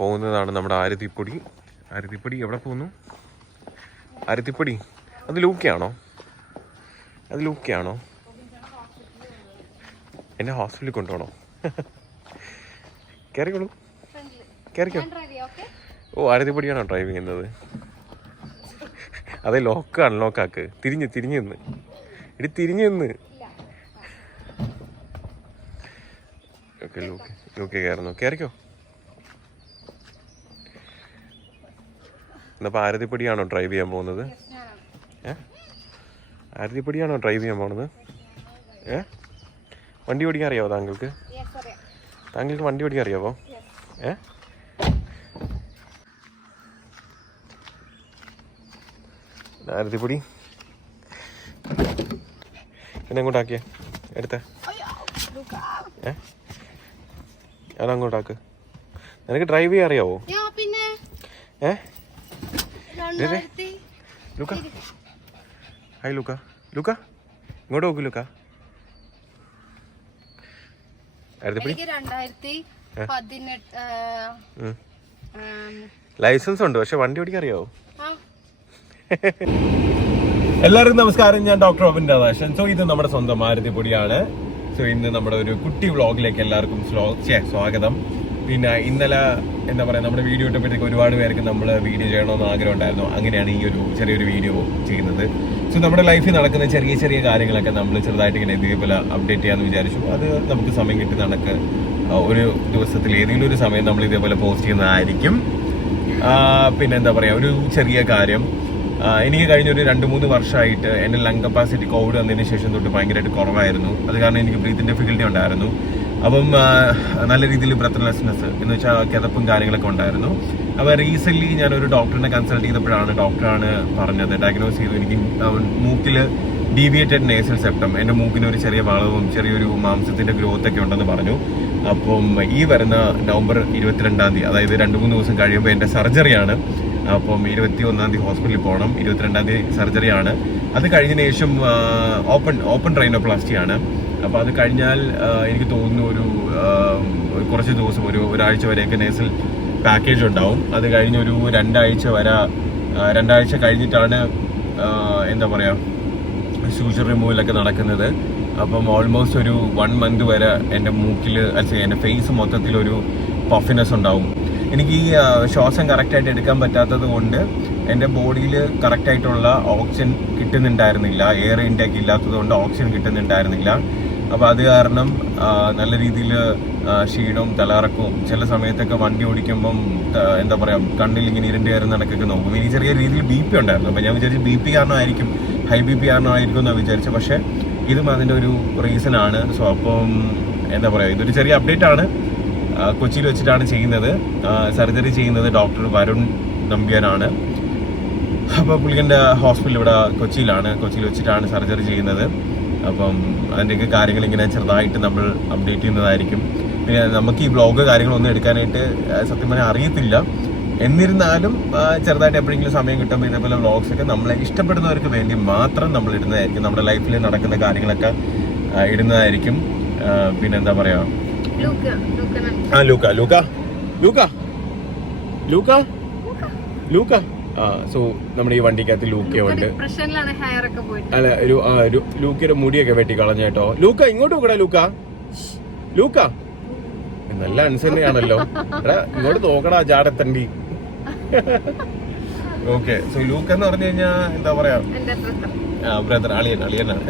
പോകുന്നതാണ് നമ്മുടെ ആരതിപ്പൊടി. ആരതിപ്പൊടി എവിടെ പോകുന്നു? ആരതിപ്പൊടി അത് ലൂക്കയാണോ? അത് ലൂക്കയാണോ? എന്നെ ഹോസ്പിറ്റലിൽ കൊണ്ടുപോകണോ? കയറിക്കോളൂ, കയറിക്കോ. ഓ, ആരതിപ്പൊടിയാണോ ഡ്രൈവ് ചെയ്യുന്നത്? അതെ, ലോക്ക് അൺലോക്കാക്ക്. തിരിഞ്ഞ് നിന്ന് ഇടി, തിരിഞ്ഞ് നിന്ന്. ഓക്കെ, ലൂക്കെ കയറുന്നു. കയറിക്കോ. എന്നപ്പോൾ ആരതിപ്പൊടിയാണോ ഡ്രൈവ് ചെയ്യാൻ പോകുന്നത്? ആരതിപ്പൊടിയാണോ ഡ്രൈവ് ചെയ്യാൻ പോകുന്നത്? വണ്ടി ഓടിക്കാൻ അറിയാവോ താങ്കൾക്ക്? താങ്കൾക്ക് വണ്ടി ഓടിക്കാൻ അറിയാവോ? ആരതിപ്പൊടി എന്നെ അങ്ങോട്ടാക്കിയേ, എടുത്തേ. അതങ്ങോട്ടാക്ക്. നിനക്ക് ഡ്രൈവ് ചെയ്യാൻ അറിയാവോ? ലൂക്ക, ഹായ് ലൂക്ക. ലൂക്ക ഇങ്ങോട്ട് നോക്കൂ. ലൂക്ക, ലൈസൻസ് ഉണ്ട്, പക്ഷെ വണ്ടി ഓടിക്കാൻ അറിയാവോ? എല്ലാവർക്കും നമസ്കാരം, ഞാൻ ഡോക്ടർ അവിൻ രാധാകൃഷ്ണൻ. സോ ഇത് നമ്മുടെ സ്വന്തം ആരതിപ്പൊടിയാണ്. സോ ഇന്ന് നമ്മുടെ ഒരു കുട്ടി വ്ളോഗിലേക്ക് എല്ലാവർക്കും സ്വാഗതം. പിന്നെ ഇന്നലെ എന്താ പറയുക, നമ്മുടെ വീഡിയോ ഇട്ടപ്പോഴത്തേക്ക് ഒരുപാട് പേർക്ക് നമ്മൾ വീഡിയോ ചെയ്യണമെന്ന് ആഗ്രഹം ഉണ്ടായിരുന്നു. അങ്ങനെയാണ് ഈ ഒരു ചെറിയൊരു വീഡിയോ ചെയ്യുന്നത്. സോ നമ്മുടെ ലൈഫിൽ നടക്കുന്ന ചെറിയ ചെറിയ കാര്യങ്ങളൊക്കെ നമ്മൾ ചെറുതായിട്ട് ഇങ്ങനെ ഇതേപോലെ അപ്ഡേറ്റ് ചെയ്യാമെന്ന് വിചാരിച്ചു. അത് നമുക്ക് സമയം കിട്ടി നടക്ക് ഒരു ദിവസത്തിൽ ഏതെങ്കിലും ഒരു സമയം നമ്മൾ ഇതേപോലെ പോസ്റ്റ് ചെയ്യുന്നതായിരിക്കും. പിന്നെ എന്താ പറയുക, ഒരു ചെറിയ കാര്യം, എനിക്ക് കഴിഞ്ഞൊരു 2-3 വർഷമായിട്ട് എൻ്റെ ലങ് കപ്പാസിറ്റി കോവിഡ് വന്നതിന് ശേഷം തൊട്ട് ഭയങ്കരമായിട്ട് കുറവായിരുന്നു. അത് കാരണം എനിക്ക് ബ്രീത്തിൻ്റെ ഡിഫിക്കൽറ്റി ഉണ്ടായിരുന്നു. അപ്പം നല്ല രീതിയിൽ ബ്രെത്ത്ലെസ്നെസ് എന്ന് വെച്ചാൽ കിതപ്പും കാര്യങ്ങളൊക്കെ ഉണ്ടായിരുന്നു. അപ്പോൾ റീസെൻ്റ്ലി ഞാനൊരു ഡോക്ടറിനെ കൺസൾട്ട് ചെയ്തപ്പോഴാണ് ഡോക്ടറാണ് പറഞ്ഞത്, ഡയഗ്നോസ് ചെയ്തു, എനിക്ക് മൂക്കിൽ ഡീവിയേറ്റഡ് നേസൽ സെപ്റ്റം, എൻ്റെ മൂക്കിന് ഒരു ചെറിയ വളവും ചെറിയൊരു മാംസത്തിൻ്റെ ഗ്രോത്ത് ഒക്കെ ഉണ്ടെന്ന് പറഞ്ഞു. അപ്പം ഈ വരുന്ന നവംബർ 22-ാം തീയതി, അതായത് 2-3 ദിവസം കഴിയുമ്പോൾ എൻ്റെ സർജറിയാണ്. അപ്പം 21-ാം തീയതി ഹോസ്പിറ്റലിൽ പോകണം. 22-ാം തീയതി സർജറിയാണ്. അത് കഴിഞ്ഞതിന് ശേഷം ഓപ്പൺ റൈനോപ്ലാസ്റ്റിയാണ്. അപ്പോൾ അത് കഴിഞ്ഞാൽ എനിക്ക് തോന്നുന്നു ഒരു കുറച്ച് ദിവസം, ഒരാഴ്ച വരെയൊക്കെ നേസൽ പാക്കേജ് ഉണ്ടാവും. അത് കഴിഞ്ഞ് ഒരു 2 ആഴ്ച കഴിഞ്ഞിട്ടാണ് എന്താ പറയുക സൂച്ചർ റിമൂവലൊക്കെ നടക്കുന്നത്. അപ്പം ഓൾമോസ്റ്റ് ഒരു 1 മന്ത് വരെ എൻ്റെ മൂക്കിൽ എൻ്റെ ഫേസ് മൊത്തത്തിലൊരു പഫിനെസ് ഉണ്ടാവും. എനിക്ക് ഈ ശ്വാസം കറക്റ്റായിട്ട് എടുക്കാൻ പറ്റാത്തത് കൊണ്ട് എൻ്റെ ബോഡിയിൽ കറക്റ്റായിട്ടുള്ള ഓക്സിജൻ കിട്ടുന്നുണ്ടായിരുന്നില്ല. എയർ ഇൻടേക്ക് ഇല്ലാത്തത് കൊണ്ട് ഓക്സിജൻ കിട്ടുന്നുണ്ടായിരുന്നില്ല. അപ്പോൾ അത് കാരണം നല്ല രീതിയിൽ ക്ഷീണവും തലകറക്കവും, ചില സമയത്തൊക്കെ വണ്ടി ഓടിക്കുമ്പം എന്താ പറയുക, കണ്ണിൽ ഇങ്ങനെ ഇരുണ്ട് കയറുന്ന കണക്കൊക്കെ നോക്കും. എനിക്ക് ചെറിയ രീതിയിൽ BP ഉണ്ടായിരുന്നു. അപ്പോൾ ഞാൻ വിചാരിച്ചു BP കാരണമായിരിക്കും, ഹൈ BP കാരണമായിരിക്കും എന്നാണ് വിചാരിച്ചത്. പക്ഷേ ഇതും അതിൻ്റെ ഒരു റീസണാണ്. സോ അപ്പം എന്താ പറയുക, ഇതൊരു ചെറിയ അപ്ഡേറ്റ് ആണ്. കൊച്ചിയിൽ വെച്ചിട്ടാണ് ചെയ്യുന്നത്. സർജറി ചെയ്യുന്നത് ഡോക്ടർ വരുൺ നമ്പ്യാനാണ്. അപ്പോൾ പുള്ളിൻ്റെ ഹോസ്പിറ്റൽ ഇവിടെ കൊച്ചിയിൽ വെച്ചിട്ടാണ് സർജറി ചെയ്യുന്നത്. അപ്പം അതിൻ്റെയൊക്കെ കാര്യങ്ങൾ ഇങ്ങനെ ചെറുതായിട്ട് നമ്മൾ അപ്ഡേറ്റ് ചെയ്യുന്നതായിരിക്കും. പിന്നെ നമുക്ക് ഈ വ്ളോഗ് കാര്യങ്ങളൊന്നും എടുക്കാനായിട്ട് സത്യം പറഞ്ഞാൽ അറിയത്തില്ല. എന്നിരുന്നാലും ചെറുതായിട്ട് എപ്പോഴെങ്കിലും സമയം കിട്ടുമ്പോൾ ഇതേപോലെ വ്ളോഗ്സ് ഒക്കെ നമ്മളെ ഇഷ്ടപ്പെടുന്നവർക്ക് വേണ്ടി മാത്രം നമ്മൾ ഇടുന്നതായിരിക്കും. നമ്മുടെ ലൈഫിൽ നടക്കുന്ന കാര്യങ്ങളൊക്കെ ഇടുന്നതായിരിക്കും. പിന്നെന്താ പറയുക, ലൂക്ക. സോ നമ്മുടെ ഈ വണ്ടിക്കകത്ത് ലൂക്കയുണ്ട്. അല്ല, ഒരു ലൂക്കയുടെ മുടിയൊക്കെ വെട്ടി കളഞ്ഞേട്ടോ. ലൂക്ക ഇങ്ങോട്ട് നോക്കടാ. ലൂക്ക നല്ല അനുസരണയാണല്ലോ. ഇങ്ങോട്ട് നോക്കടാ ജാടത്തണ്ടി. ഓക്കെ, സോ ലൂക്ക എന്ന് പറഞ്ഞു കഴിഞ്ഞാൽ എന്താ പറയാ, ബ്രദർ, അളിയനാണ്.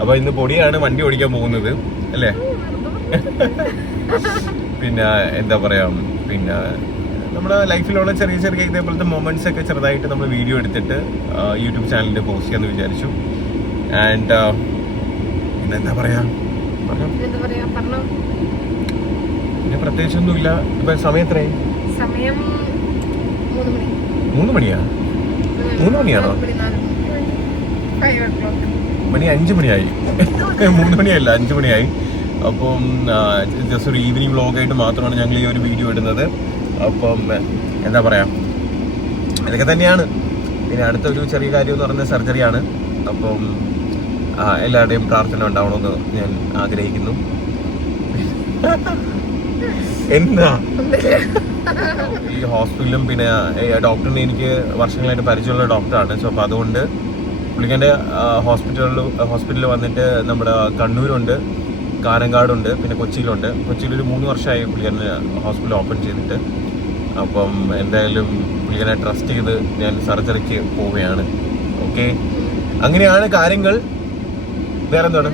അപ്പൊ ഇന്ന് പൊടിയാണ് വണ്ടി ഓടിക്കാൻ പോകുന്നത് അല്ലേ? പിന്നെ എന്താ പറയാ, പിന്നെ നമ്മുടെ ലൈഫിലുള്ള ചെറിയ ചെറിയ ഇതേപോലത്തെ മൊമെന്റ്സ് ഒക്കെ ചെറുതായിട്ട് നമ്മൾ വീഡിയോ എടുത്തിട്ട് യൂട്യൂബ് ചാനലിൽ പോസ്റ്റ് ചെയ്യാന്ന് വിചാരിച്ചു. ആൻഡ് പിന്നെന്താ പറയാ, പിന്നെ പ്രത്യേകിച്ചൊന്നുമില്ല. ഇപ്പൊ സമയം എത്രയായി? 3 മണിയാണോ? 5 മണിയായി. 3 മണിയല്ല, 5 മണിയായി. അപ്പം ജസ്റ്റ് ഒരു ഈവനിങ് വ്ളോഗായിട്ട് മാത്രമാണ് ഞങ്ങൾ ഈ ഒരു വീഡിയോ ഇടുന്നത്. അപ്പം എന്താ പറയുക, ഇതൊക്കെ തന്നെയാണ്. പിന്നെ അടുത്തൊരു ചെറിയ കാര്യം എന്ന് പറയുന്നത് സർജറിയാണ്. അപ്പം എല്ലാവരുടെയും പ്രാർത്ഥന ഉണ്ടാവണമെന്ന് ഞാൻ ആഗ്രഹിക്കുന്നു. എന്നാ ഈ ഹോസ്പിറ്റലും പിന്നെ ഡോക്ടറിനെ എനിക്ക് വർഷങ്ങളായിട്ട് പരിചയമുള്ള ഡോക്ടറാണ്. സോ അപ്പോൾ അതുകൊണ്ട് പുള്ളിക്കാൻ്റെ ഹോസ്പിറ്റലിൽ വന്നിട്ട് നമ്മുടെ കണ്ണൂരുണ്ട്, കാരങ്കാടുണ്ട്, പിന്നെ കൊച്ചിയിലുണ്ട്. കൊച്ചിയിലൊരു 3 വർഷമായി പുള്ളിക്കാരന് ഹോസ്പിറ്റൽ ഓപ്പൺ ചെയ്തിട്ട്. അപ്പം എന്തായാലും പുള്ളിക്കാരെ ട്രസ്റ്റ് ചെയ്ത് ഞാൻ സർജറിക്ക് പോവുകയാണ്. ഓക്കെ, അങ്ങനെയാണ് കാര്യങ്ങൾ. വേറെ എന്താണ്?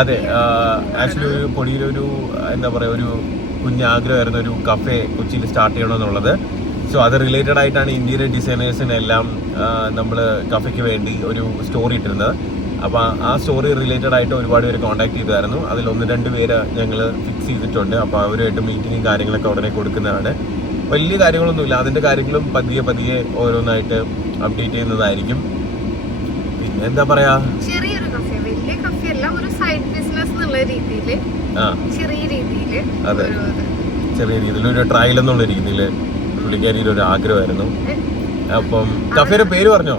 അതെ, ആക്ച്വലി ഒരു പൊടിയിലൊരു എന്താ പറയുക, ഒരു കുഞ്ഞാഗ്രഹമായിരുന്നു ഒരു കഫേ കൊച്ചിയിൽ സ്റ്റാർട്ട് ചെയ്യണമെന്നുള്ളത്. സോ അത് റിലേറ്റഡ് ആയിട്ടാണ് ഇന്ത്യയിലെ ഡിസൈനേഴ്സിനെല്ലാം നമ്മൾ കഫേക്ക് വേണ്ടി ഒരു സ്റ്റോറി ഇട്ടിരുന്നത്. അപ്പോൾ ആ സ്റ്റോറി റിലേറ്റഡ് ആയിട്ട് ഒരുപാട് പേര് കോൺടാക്ട് ചെയ്തായിരുന്നു. അതിൽ 1-2 പേര് ഞങ്ങൾ ഫിക്സ് ചെയ്തിട്ടുണ്ട്. അപ്പോൾ അവരുമായിട്ട് മീറ്റിങ്ങും കാര്യങ്ങളൊക്കെ ഉടനെ കൊടുക്കുന്നതാണ്. വലിയ കാര്യങ്ങളൊന്നുമില്ല, അതിൻ്റെ കാര്യങ്ങളും പതിയെ ഓരോന്നായിട്ട് അപ്ഡേറ്റ് ചെയ്യുന്നതായിരിക്കും. പിന്നെ എന്താ പറയാ, ചെറിയൊരു കഫേ, വലിയ കഫേ അല്ല, ഒരു സൈഡ് ബിസിനസ് എന്നുള്ള രീതിയിൽ, ചെറിയ രീതിയിൽ ഒരു ട്രയൽ എന്നുള്ള രീതിയിൽ പുള്ളിക്കാരിയിൽ ഒരു ആഗ്രഹമായിരുന്നു. അപ്പം കഫേയുടെ പേര് പറഞ്ഞോ?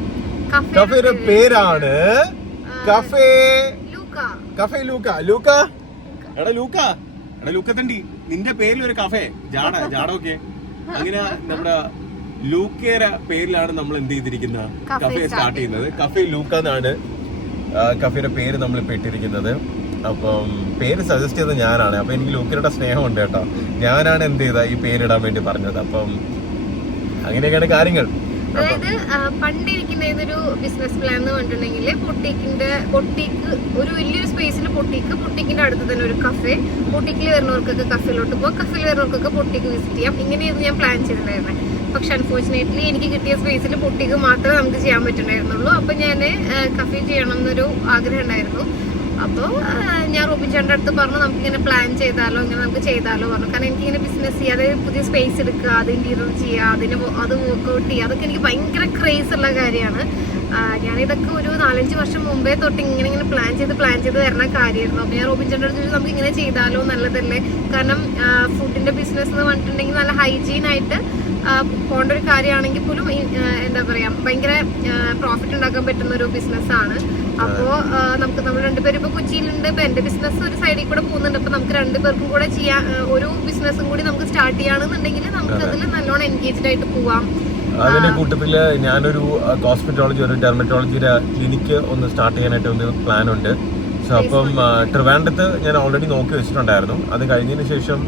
കഫേയുടെ പേരാണ് കഫേ ലൂക്ക. എടാ ലൂക്ക തണ്ടി, നിന്റെ പേരിൽ ഒരു കഫേ ജാടൊക്കെ അങ്ങനെ നമ്മുടെ ലൂക്കയുടെ പേരിലാണ് നമ്മൾ എന്ത് ചെയ്തിരിക്കുന്നത്, കഫേ സ്റ്റാർട്ട് ചെയ്യുന്നത്. കഫേ ലൂക്ക എന്നാണ് കഫേയുടെ പേര് നമ്മളിപ്പോൾ ഇട്ടിരിക്കുന്നത്. അപ്പം പേര് സജസ്റ്റ് ചെയ്തത് ഞാനാണ്. അപ്പൊ എനിക്ക് ലൂക്കയുടെ സ്നേഹമുണ്ട് കേട്ടോ. ഞാനാണ് എന്ത് ചെയ്ത ഈ പേരിടാൻ വേണ്ടി പറഞ്ഞത്. അപ്പം അങ്ങനെയൊക്കെയാണ് കാര്യങ്ങൾ. അതായത് പണ്ടിരിക്കുന്നൊരു ബിസിനസ് പ്ലാൻ എന്ന് പറഞ്ഞിട്ടുണ്ടെങ്കിൽ പൊട്ടീക്ക് ഒരു വലിയൊരു സ്പേസിൽ പൊട്ടീക്കിന്റെ അടുത്ത് തന്നെ ഒരു കഫേ, പൊട്ടീക്കിൽ വരുന്നവർക്കൊക്കെ കഫേയിലോട്ട് പോകാം, കഫേയിൽ വരുന്നവർക്കൊക്കെ പൊട്ടീക്ക് വിസിറ്റ് ചെയ്യാം. ഇങ്ങനെയായിരുന്നു ഞാൻ പ്ലാൻ ചെയ്തിട്ടുണ്ടായിരുന്നത്. പക്ഷെ അൺഫോർച്ചുനേറ്റ്ലി എനിക്ക് കിട്ടിയ സ്പേസിൽ പൊട്ടീക്ക് മാത്രമേ നമുക്ക് ചെയ്യാൻ പറ്റുന്നുണ്ടായിരുന്നുള്ളൂ. അപ്പൊ ഞാൻ കഫേ ചെയ്യണം എന്നൊരു ആഗ്രഹം ഉണ്ടായിരുന്നു. അപ്പോൾ ഞാൻ റോബിൻചാന്റെ അടുത്ത് പറഞ്ഞു, നമുക്കിങ്ങനെ പ്ലാൻ ചെയ്താലോ, ഇങ്ങനെ നമുക്ക് ചെയ്താലോ പറഞ്ഞു. കാരണം എനിക്കിങ്ങനെ ബിസിനസ് ചെയ്യുക, അതായത് പുതിയ സ്പേസ് എടുക്കുക, അത് ഇന്റീരിയർ ചെയ്യുക, അത് വർക്ക്ഔട്ട് ചെയ്യുക, അതൊക്കെ എനിക്ക് ഭയങ്കര ക്രേസ് ഉള്ള കാര്യമാണ്. ഞാനിതൊക്കെ ഒരു 4-5 വർഷം മുമ്പേ തൊട്ട് ഇങ്ങനെ പ്ലാൻ ചെയ്ത് വരുന്ന കാര്യമായിരുന്നു. അപ്പോൾ ഞാൻ റോബിൻചാന്റെ അടുത്ത് ചോദിച്ചു, നമുക്ക് ഇങ്ങനെ ചെയ്താലോ, നല്ലതല്ലേ? കാരണം ഫുഡിന്റെ ബിസിനസ് എന്ന് പറഞ്ഞിട്ടുണ്ടെങ്കിൽ നല്ല ഹൈജീനായിട്ട് പോകേണ്ട ഒരു കാര്യമാണെങ്കിൽ പോലും എന്താ പറയാ, ഭയങ്കര പ്രോഫിറ്റ് ഉണ്ടാക്കാൻ പറ്റുന്ന ഒരു ബിസിനസ്സാണ്. അപ്പോൾ നമ്മൾ 2 പേരും ഇപ്പൊ കൊച്ചിയിലുണ്ട്. ഇപ്പൊ എന്റെ ബിസിനസ് ഒരു സൈഡിൽ കൂടെ പോകുന്നുണ്ട്. അപ്പൊ നമുക്ക് 2 പേർക്കും കൂടെ ചെയ്യാൻ ഒരു ബിസിനസ്സും കൂടി നമുക്ക് സ്റ്റാർട്ട് ചെയ്യാണെന്നുണ്ടെങ്കിൽ നമുക്ക് അതിൽ നല്ലോണം എൻഗേജ്ഡ് ആയിട്ട് പോവാം. അതിന്റെ കൂട്ടത്തില് ഞാനൊരു കോസ്മെറ്റോളജി, ഒരു ഡെർമറ്റോളജിയുടെ ക്ലിനിക്ക് ഒന്ന് സ്റ്റാർട്ട് ചെയ്യാനായിട്ട് ഒരു പ്ലാൻ ഉണ്ട്. സോ അപ്പം ട്രിവാൻഡ്രത്ത് ഞാൻ ഓൾറെഡി നോക്കി വെച്ചിട്ടുണ്ടായിരുന്നു. അത് കഴിഞ്ഞതിന് ശേഷം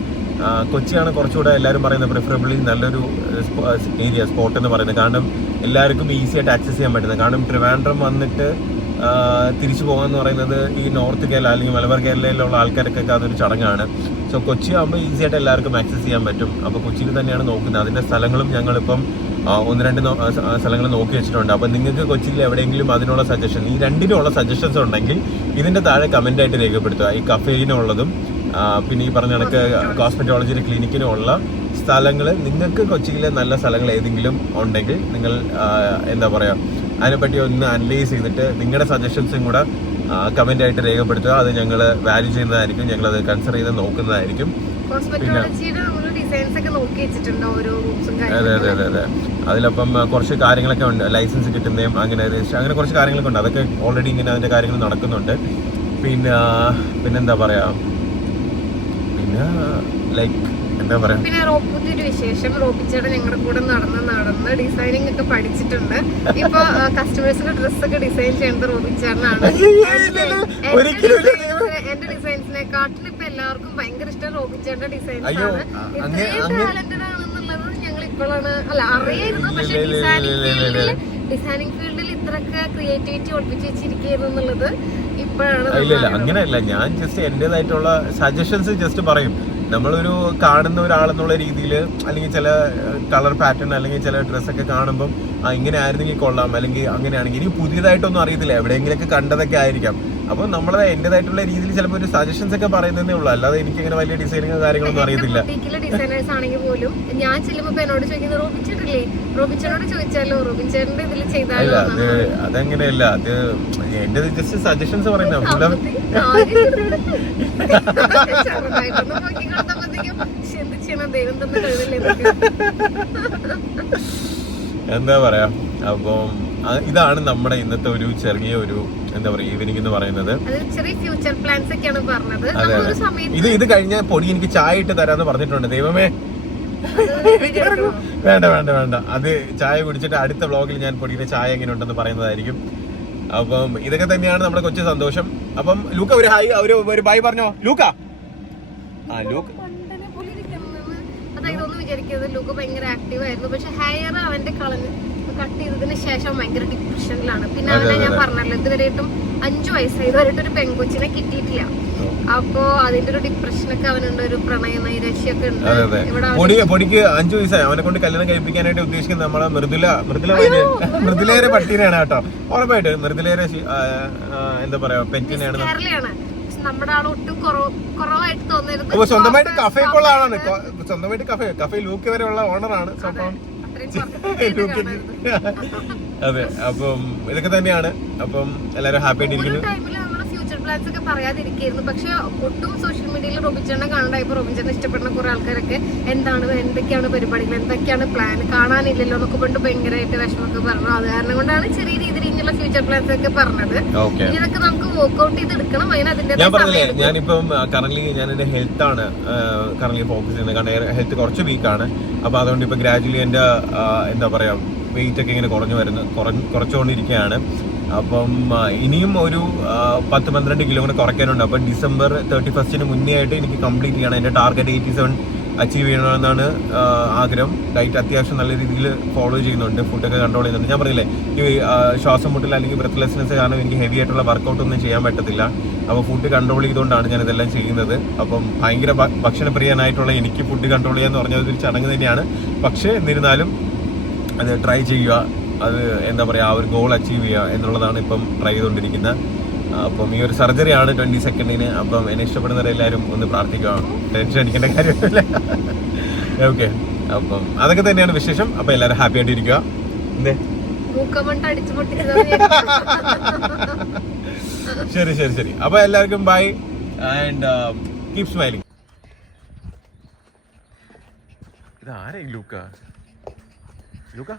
കൊച്ചിയാണ് കുറച്ചുകൂടെ എല്ലാവരും പറയുന്നത് പ്രിഫറബിളി നല്ലൊരു ഏരിയ, സ്പോട്ട് എന്ന് പറയുന്നത്. കാരണം എല്ലാവർക്കും ഈസി ആയിട്ട് ആക്സസ് ചെയ്യാൻ പറ്റുന്നത്. കാരണം ട്രിവാൻഡ്രം വന്നിട്ട് തിരിച്ചു പോകാന്ന് പറയുന്നത് ഈ നോർത്ത് കേരള അല്ലെങ്കിൽ മലബാർ കേരളയിലുള്ള ആൾക്കാർക്കൊക്കെ അതൊരു ചടങ്ങാണ്. സോ കൊച്ചി ആകുമ്പോൾ ഈസി ആയിട്ട് എല്ലാവർക്കും ആക്സസ് ചെയ്യാൻ പറ്റും. അപ്പോൾ കൊച്ചിയിൽ തന്നെയാണ് നോക്കുന്നത്. അതിൻ്റെ സ്ഥലങ്ങളും ഞങ്ങളിപ്പം 1-2 സ്ഥലങ്ങൾ നോക്കി വെച്ചിട്ടുണ്ട്. അപ്പം നിങ്ങൾക്ക് കൊച്ചിയിൽ എവിടെയെങ്കിലും അതിനുള്ള സജഷൻ, ഈ രണ്ടിനുള്ള സജഷൻസ് ഉണ്ടെങ്കിൽ ഇതിൻ്റെ താഴെ കമൻ്റ് ആയിട്ട് രേഖപ്പെടുത്തുക. ഈ കഫേയിനുള്ളതും പിന്നെ ഈ പറഞ്ഞ കണക്ക് കോസ്മെറ്റോളജിയുടെ ക്ലിനിക്കിനുള്ള സ്ഥലങ്ങൾ, നിങ്ങൾക്ക് കൊച്ചിയിലെ നല്ല സ്ഥലങ്ങൾ ഏതെങ്കിലും ഉണ്ടെങ്കിൽ നിങ്ങൾ എന്താ പറയുക, അതിനെപ്പറ്റി ഒന്ന് അനലൈസ് ചെയ്തിട്ട് നിങ്ങളുടെ സജഷൻസും കൂടെ കമന്റ് ആയിട്ട് രേഖപ്പെടുത്തുക. അത് ഞങ്ങൾ വാല്യൂ ചെയ്യുന്നതായിരിക്കും, ഞങ്ങളത് കൺസിഡർ ചെയ്ത് നോക്കുന്നതായിരിക്കും. അതെ. അതിലപ്പം കുറച്ച് കാര്യങ്ങളൊക്കെ ഉണ്ട്, ലൈസൻസ് കിട്ടുന്നതും അങ്ങനെ കുറച്ച് കാര്യങ്ങളൊക്കെ ഉണ്ട്. അതൊക്കെ ഓൾറെഡി ഇങ്ങനെ അതിന്റെ കാര്യങ്ങൾ നടക്കുന്നുണ്ട്. പിന്നെന്താ പറയാ, പിന്നെ ലൈക്ക് എന്താ പറയാ, പിന്നെ പുതിയൊരു വിശേഷം, റോബിച്ചേട്ടൻ ഞങ്ങളുടെ കൂടെ നടന്ന് ഡിസൈനിങ് ഒക്കെ പഠിച്ചിട്ടുണ്ട്. ഇപ്പൊ കസ്റ്റമേഴ്സിന്റെ ഡ്രസ്സൊക്കെ ഡിസൈൻ ചെയ്യുന്നത് റോബിച്ചേട്ടനാണ്. എന്റെ ഡിസൈൻസിനെക്കാട്ടിലും ഇപ്പൊ എല്ലാവർക്കും ഭയങ്കര ഇഷ്ടം റോബിച്ചേട്ടന്റെ ഡിസൈൻസ് ആണ്. ഇത്രയും ടാലന്റഡ് ആണെന്നുള്ളത് ഞങ്ങൾ ഇപ്പോഴാണ് അറിയായിരുന്നു. പക്ഷെ ഡിസൈനിങ് ഫീൽഡിൽ ഇത്രയൊക്കെ ക്രിയേറ്റിവിറ്റി ഒളിപ്പിച്ച് വെച്ചിരിക്കുന്നു എന്നുള്ളത് ഇപ്പോഴാണ്. ഇല്ല അങ്ങനെയല്ല, ഞാൻ ജസ്റ്റ് എന്റേതായിട്ടുള്ള സജഷൻസ് ജസ്റ്റ് പറയും. നമ്മളൊരു കാണുന്ന ഒരാളെന്നുള്ള രീതിയിൽ, അല്ലെങ്കിൽ ചില കളർ പാറ്റേൺ അല്ലെങ്കിൽ ചില ഡ്രസ്സൊക്കെ കാണുമ്പം ഇങ്ങനെ ആയിരുന്നെങ്കിൽ കൊള്ളാം, അല്ലെങ്കിൽ അങ്ങനെയാണെങ്കിൽ ഇനി പുതിയതായിട്ടൊന്നും അറിയത്തില്ല, എവിടെയെങ്കിലൊക്കെ കണ്ടതൊക്കെ ആയിരിക്കാം. അപ്പോൾ നമ്മൾ എന്റേതായിട്ടുള്ള രീതിയിൽ ചിലപ്പോൾ ഒരു സജഷൻസ് ഒക്കെ പറയുന്നതേ ഉള്ളൂ. അല്ലാതെ എനിക്ക് അങ്ങനെ വലിയ ഡിസൈനിങ് കാര്യങ്ങളൊന്നും അറിയത്തില്ല. ഡിസൈനേഴ്സ് ആണെങ്കിൽ പോലും ഞാൻ ചെല്ലുമ്പോൾ എന്നോട് ചോദിക്കുന്നത് റോബിച്ചേട്ടനോട് ചോദിച്ചാലോ, റോബിച്ചേട്ടന്റെ ഇതിൽ ചെയ്താലോ. അതങ്ങനെയല്ല, അത് എന്റെ ജസ്റ്റ് സജഷൻസ് പറയുന്ന എന്താ പറയാ. അപ്പം ഇതാണ് നമ്മുടെ ഇന്നത്തെ ഒരു ചെറിയ ഒരു എന്താ പറയാ ഈവനിങ് എന്ന് പറയുന്നത്. ചെറിയ ഫ്യൂച്ചർ പ്ലാൻസ് ഒക്കെയാണ് പറഞ്ഞത്. ഇത് കഴിഞ്ഞ പൊടി എനിക്ക് ചായ ഇട്ട് തരാന്ന് പറഞ്ഞിട്ടുണ്ട്. ദൈവമേ വേണ്ട വേണ്ട വേണ്ട, അത് ചായ കുടിച്ചിട്ട് അടുത്ത വ്ളോഗിൽ ഞാൻ പൊടിയുടെ ചായ എങ്ങനെ ഉണ്ടെന്ന് പറയുന്നതായിരിക്കും. അപ്പം ഇതൊക്കെ തന്നെയാണ് നമ്മുടെ കൊച്ചു സന്തോഷം. അപ്പം ലൂക്ക ഒരു ഹായ് ഒരു ബൈ പറഞ്ഞോ ലൂക്ക. ലൂക്ക അതായത് ഒന്ന് വിചാരിക്കുന്നത് ലൂക്ക ഭയങ്കര ആക്റ്റീവ് ആയിരുന്നു, പക്ഷെ ഹെയർ അവന്റെ കളഞ്ഞ് കട്ട് ചെയ്തതിന് ശേഷം ഭയങ്കര ഡിപ്രഷനിലാണ്. പിന്നെ അവനെ ഞാൻ പറഞ്ഞല്ലോ ഇതുവരെയായിട്ടും 5 വയസ്സായി, ഇതുവരെയായിട്ടും ഒരു പെൺകൊച്ചിനെ കിട്ടിയിട്ടില്ല. അപ്പോ അതിന്റെ ഒരു ഡിപ്രഷനൊക്കെ അവനുണ്ട്, ഒരു പ്രണയ നൈരാശ്യമൊക്കെ ഉണ്ട്. പൊടിക്ക് 5 വയസ്സായി. അവനെ കൊണ്ട് കല്യാണം കഴിപ്പിക്കാനായിട്ട് ഉദ്ദേശിക്കുന്നത് നമ്മളെ മൃദുലയുടെ പട്ടീനെയാണ് കേട്ടോ. ഉറപ്പായിട്ട് മൃദുലയുടെ എന്താ പറയാ പെറ്റിനെയാണ്. നമ്മുടെ ആൾ ഒട്ടും കുറവായിട്ട് തോന്നരുത്. അപ്പൊ സ്വന്തമായിട്ട് കഫേക്കുള്ള ആളാണ്, സ്വന്തമായിട്ട് കഫേ ലൂക്ക് വരെ ഉള്ള ഓണറാണ്. അതെ, അപ്പം ഇതൊക്കെ തന്നെയാണ്. അപ്പം എല്ലാരും ഹാപ്പി ആയിട്ടിരിക്കുന്നു. പ്ലാൻസ് ഒക്കെ പറയാതിരിക്കുന്നു, പക്ഷെ ഒട്ടും സോഷ്യൽ മീഡിയയിൽ റോബിൻചേട്ടനെ കാണണ്ടായപ്പോ റോബിൻചേട്ടനെ ഇഷ്ടപ്പെടുന്ന കുറെ ആൾക്കാരൊക്കെ എന്തൊക്കെയാണ് പരിപാടികൾ, എന്തൊക്കെയാണ് പ്ലാൻ, കാണാനില്ലല്ലോ എന്നൊക്കെ കൊണ്ട് ഭയങ്കരമായിട്ട് വിഷമൊക്കെ പറഞ്ഞു. അത് കാരണം കൊണ്ടാണ് ചെറിയ രീതിയിൽ ഇങ്ങനെയുള്ള ഫ്യൂച്ചർ പ്ലാൻസ് ഒക്കെ പറഞ്ഞത്. ഇതൊക്കെ നമുക്ക് വർക്ക്ഔട്ട് ചെയ്ത് എടുക്കണം. ഞാൻ പറഞ്ഞില്ലേ, ഞാനിപ്പം കറന്റ് ഞാൻ എന്റെ ഹെൽത്ത് ആണ് കറന്റ് ഫോക്കസ് ചെയ്യുന്നത്. കാരണം ഹെൽത്ത് കുറച്ച് വീക്കാണ്. അപ്പൊ അതുകൊണ്ട് ഇപ്പൊ ഗ്രാജുവലി എന്റെ എന്താ പറയാ വെയിറ്റ് ഒക്കെ ഇങ്ങനെ കുറച്ചുകൊണ്ടിരിക്കുകയാണ്. അപ്പം ഇനിയും ഒരു 10-12 കിലോ കൂടെ കുറയ്ക്കാനുണ്ട്. അപ്പം December 31 മുന്നേ ആയിട്ട് എനിക്ക് കംപ്ലീറ്റ് ചെയ്യണം. എൻ്റെ ടാർഗറ്റ് 87 അച്ചീവ് ചെയ്യണമെന്നാണ് ആഗ്രഹം. ഡയറ്റ് അത്യാവശ്യം നല്ല രീതിയിൽ ഫോളോ ചെയ്യുന്നുണ്ട്, ഫുഡൊക്കെ കൺട്രോൾ ചെയ്യുന്നുണ്ട്. ഞാൻ പറയില്ലേ, ഈ ശ്വാസം മുട്ടൽ അല്ലെങ്കിൽ ബ്രെത്ത്ലെസ്നെസ് കാരണം എനിക്ക് ഹെവി ആയിട്ടുള്ള വർക്കൗട്ട് ഒന്നും ചെയ്യാൻ പറ്റത്തില്ല. അപ്പോൾ ഫുഡ് കൺട്രോൾ ചെയ്തുകൊണ്ടാണ് ഞാൻ ഇതെല്ലാം ചെയ്യുന്നത്. അപ്പം ഭയങ്കര ഭക്ഷണപ്രിയനായിട്ടുള്ള എനിക്ക് ഫുഡ് കൺട്രോൾ ചെയ്യാന്ന് പറഞ്ഞത് ഒരു ചടങ്ങ് തന്നെയാണ്. പക്ഷേ എന്നിരുന്നാലും അത് ട്രൈ ചെയ്യുക, അത് എന്താ പറയുക ആ ഒരു ഗോൾ അച്ചീവ് ചെയ്യുക എന്നുള്ളതാണ് ഇപ്പം ട്രൈ ചെയ്തുകൊണ്ടിരിക്കുന്നത്. അപ്പം ഈ ഒരു സർജറിയാണ് 22 അപ്പം എന്നെ ഇഷ്ടപ്പെടുന്നവരെല്ലാവരും ഒന്ന് പ്രാർത്ഥിക്കുക, ടെൻഷൻ അടിക്കേണ്ട കാര്യമില്ല. ഓക്കെ, അപ്പം അതൊക്കെ തന്നെയാണ് വിശേഷം. അപ്പം എല്ലാവരും ഹാപ്പി ആയിട്ടിരിക്കുക. എന്തേ ശരി ശരി ശരി. അപ്പൊ എല്ലാവർക്കും ബൈ ആൻഡ് കീപ് സ്മൈലിംഗ്. ഇതാരേ ലൂക്ക? അടിക്കോ